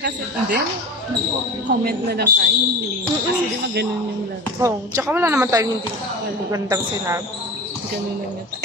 Kasi, hindi. Comment na lang tayo. Kasi di ba ganun yung laro. Oo, tsaka wala naman tayong hindi magandang sinabi. Ganun lang na tayo.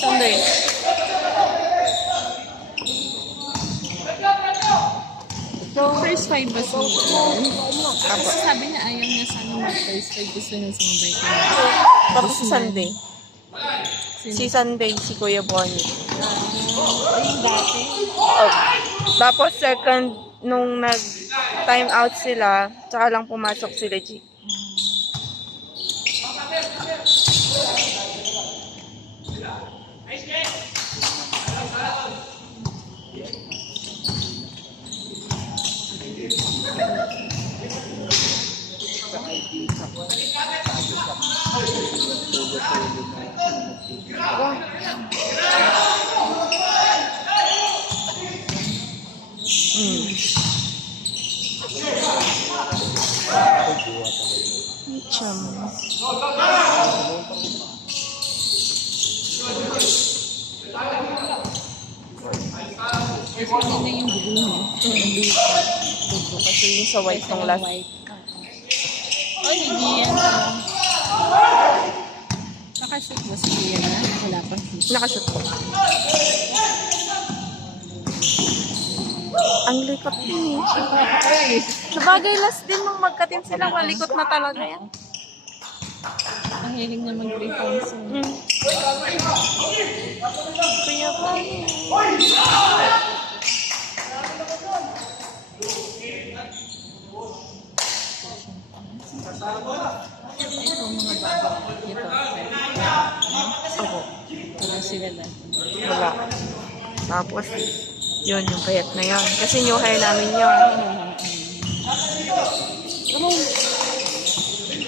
Sunday. So, first five ba siya? Kasi sabi niya ayaw niya sana mag-first five. Gusto niya sumabay ko. Tapos si Sunday. Si Sunday, si Kuya Bonnie. Ayun dati. Oh. Tapos second, nung nag-time out sila, tsaka lang pumasok sila G. Chum. Kasi yun na yung blue, no? Kasi yung sa white ng last. Oh, hindi yan. Nakashoot ba si Ian na? Wala pa shoot. Nakashoot ko. Ang likot din eh. Sabagay last din nung magka-team sila, malikot na talaga yan. Ang hiling na mag-defense. Kuya pa. Ito mga bago. Ito. Ako. Wala sila lang. Wala. Tapos, yun, yung payat na yun. Kasi new hire namin yun.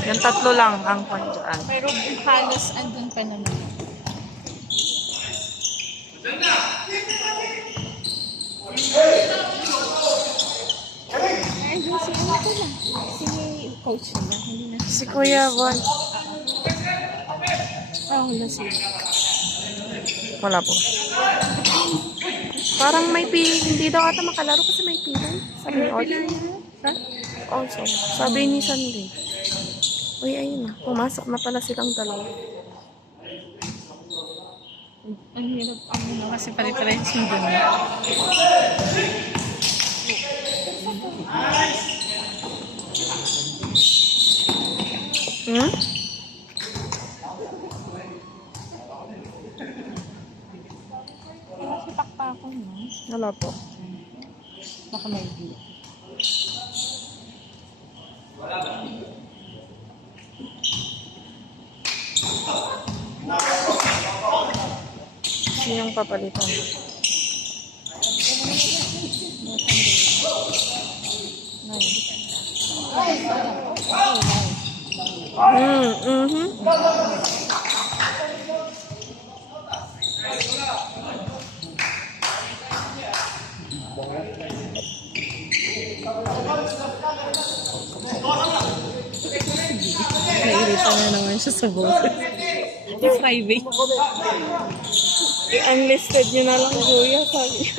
Yung tatlo lang ang kwanjaan. Pero halos andun pa naman. Andun si ano ko lang. Si coach nila. Hindi na. Si Kuya Bon. Wala sila. Wala po. Parang may pilay. Hindi daw ata makalaro kasi may pilay. Sabi ni Audrey. Ha? Also, sabi ni Sunday. Uy, ayun na. Pumasok na pala silang dalawa. Ang hirap ang ano kasi pare-parehas yung dun. Hmm? Kasi pakpakon, no? Wala po. Baka may view. Sinong papalitan? Nairita na naman siya sa boses. It's Friday. I-unlisted nyo na lang, Kuya. Sabi niya.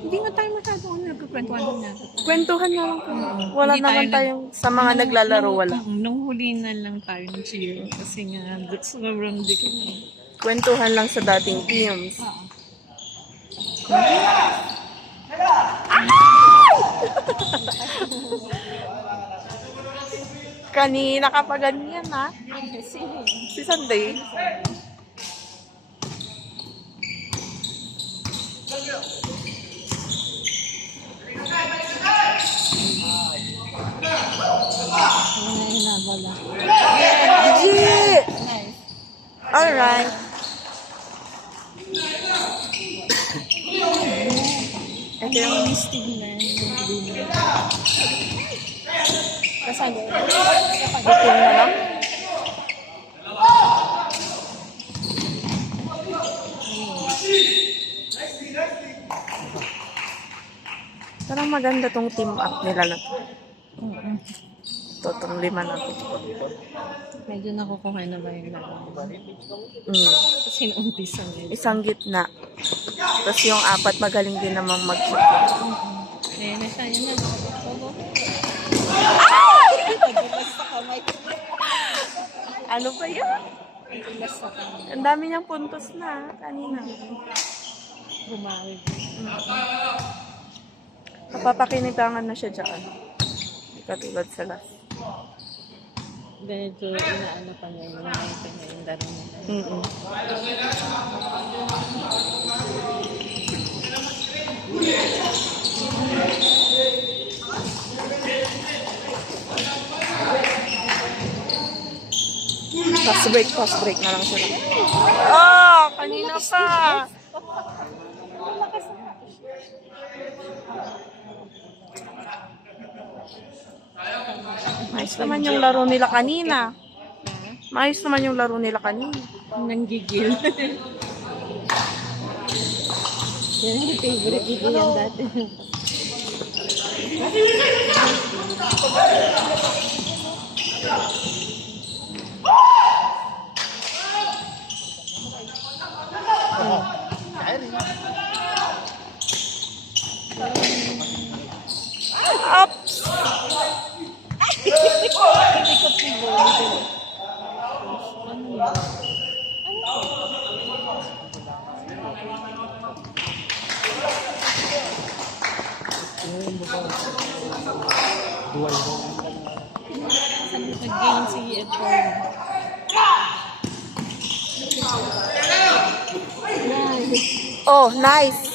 Hindi nga tayo masyadong nagkakwentuhan na. Kwentuhan na lang po. Wala Hindi naman tayo tayong sa mga naglalaro, wala. Nung huli na lang tayo ng cheer. Kasi nga, sobrang dikit. Kwentuhan lang sa dating teams. Kanina ka pa ganyan, ha? Si Sunday. Gigi! Alright. Ito yung listing na yung kasama. Bukin na lang. maganda tong team up nila na to. Oo. Totong 5 na to. Medyo nakukuha na ba yung laro? Kasi naumpisa nila. Isang gitna. Tapos yung 4 magaling din namang mag-shoot. Ayan na siya, yun na. Ano ba yun? Nadulas sa kanya. Ang dami niyang puntos na kanina. Bumawi. Napapakinibangan na siya dyan. Hindi katulad sa last. Medyo inaano pa niya yung nakita niya yung laro nila. Fast break na lang sila. Oh, kanina pa. Maayos naman yung laro nila kanina. Maayos naman yung laro nila kanina. Nanggigil. Yan ang favorite video yan dati. Ups! Hindi ko favorite. Ano yan? Sabi nag-game si Edward. Oh, nice!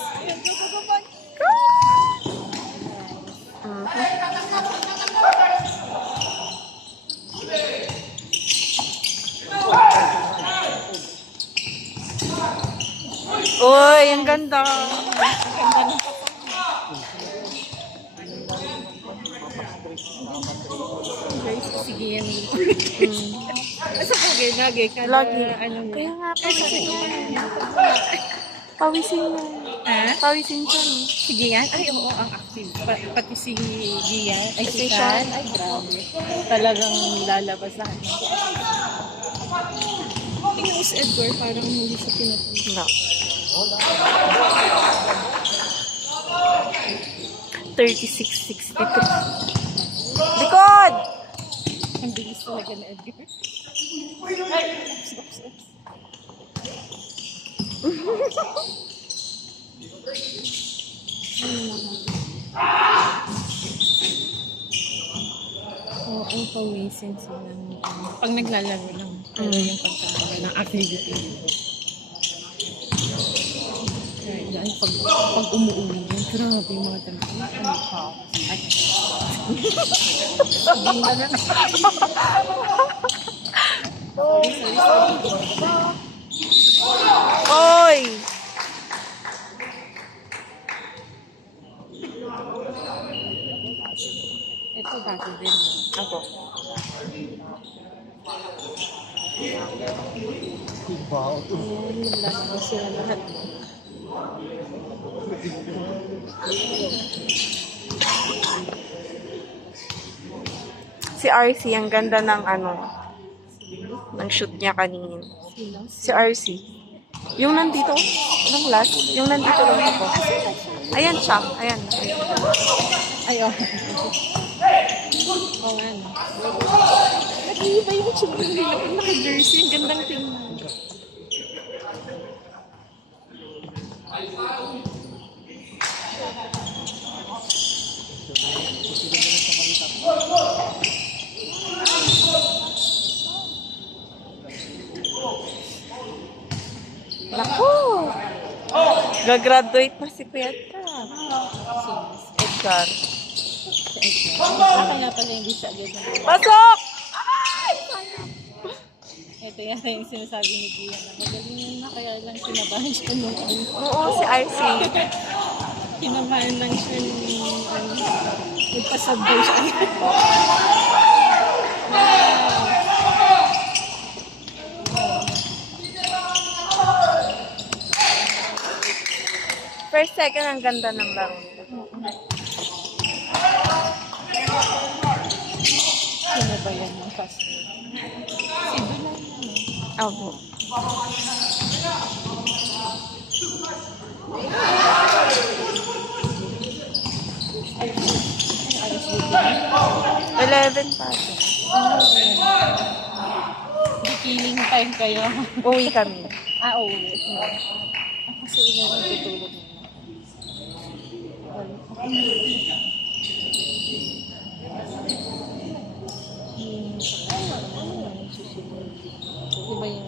Uy, ang ganda! Guys, sige yan. Asa ko gay kada Lagi. ano niya. Kaya nga, pawisin yan. Pawisin yan. Ha? Pawisin siya, no? Sige yan? Ay, oo, ang active. Pati si Gian. Ay, si Si Sean. Sean. Ay, grabe. Talagang lalabas na. Tingnan mo si Edward, parang hindi siya pinapunta. No. 36-63. Likod! Ang bilis talaga na Edward. Oo, pawisin sila. Pag naglalaro lang. Pero yung pagkakaroon ng activity. Kaya yan, pag umuuwi, grabe yung mga talaga. Ay. Sabihin na lang. Oy! Ito bago din. Ako. Naglalaro sila lahat. Si RC, ang ganda ng ng shoot niya kaninin. Sila. Si RC. Yung nandito, ng last, yung nandito lang ako. Ayan siya, ayan. Ay, oh. Oo nga, no. Nag-iiba yung tsura nila pag naka-jersey. Ang gandang tingnan. Naku! Gagraduate na si Kuya Tra. Edgar. Kaya pala hindi siya agad na. Pasok! Ito yata yung sinasabi ni Gian na magaling na kaya lang kinabahan siya nung ano. Oo, si RC. Kinabahan lang siya nung ano. Nagpasabay siya. First, second, ang ganda ng laro nila. Sino ba yan yung customer? Si Dulay naman. Abo. Alas 12. 11 pa. Di killing time kayo. Uwi kami. Oo. Kasi ina natutulog na. Iba yung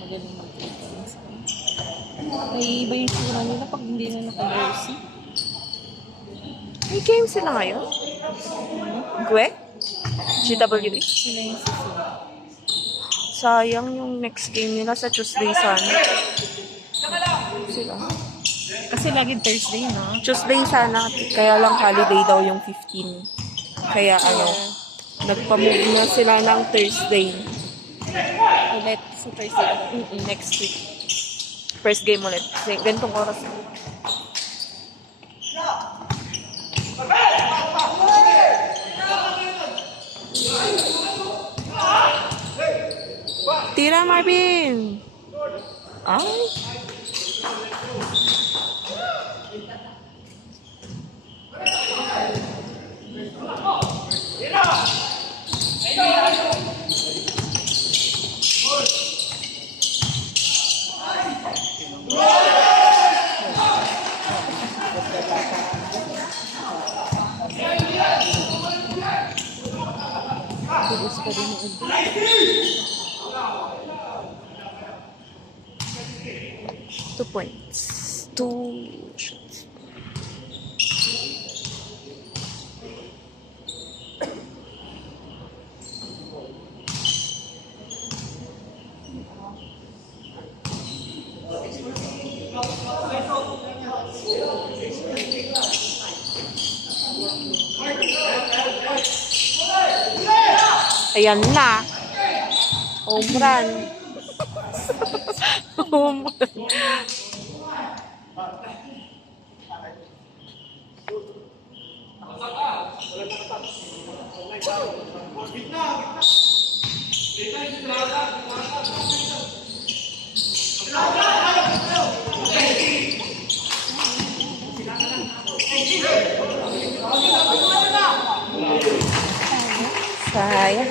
magaling mag-fitness. May iba yung sura nila pag hindi na naka-jersey. May game sila ngayon? Gwe? GWA? Sila yung susunod. Sayang yung next game nila sa Tuesday sana. Sila. Kasi lagi Thursday, no? Tuesday sana, kaya lang holiday daw yung 15. Kaya nagpa-move na sila ng Thursday. Ulit sa Thursday. Next week. First game ulit. Ganitong oras. Tira, Marvin! Ay! Bilis pa din yung 2 points. 2 shots. Ayan na. Home run. Home run. Sayang.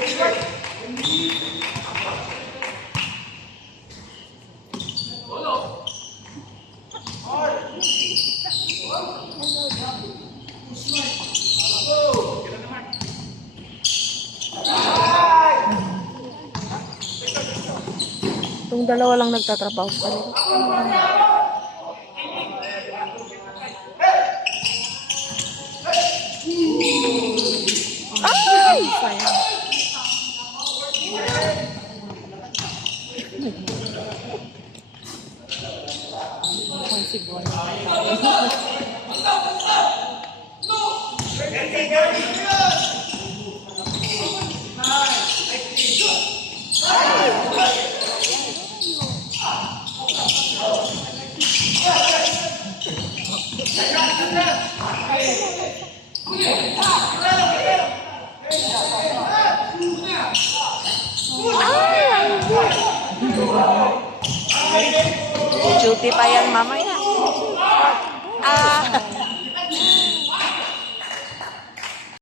Itong dalawa lang nagtatrabaho sa kanila. Ay! Sayang. mukhang si Bon. Duty pa yan mamaya. Ah!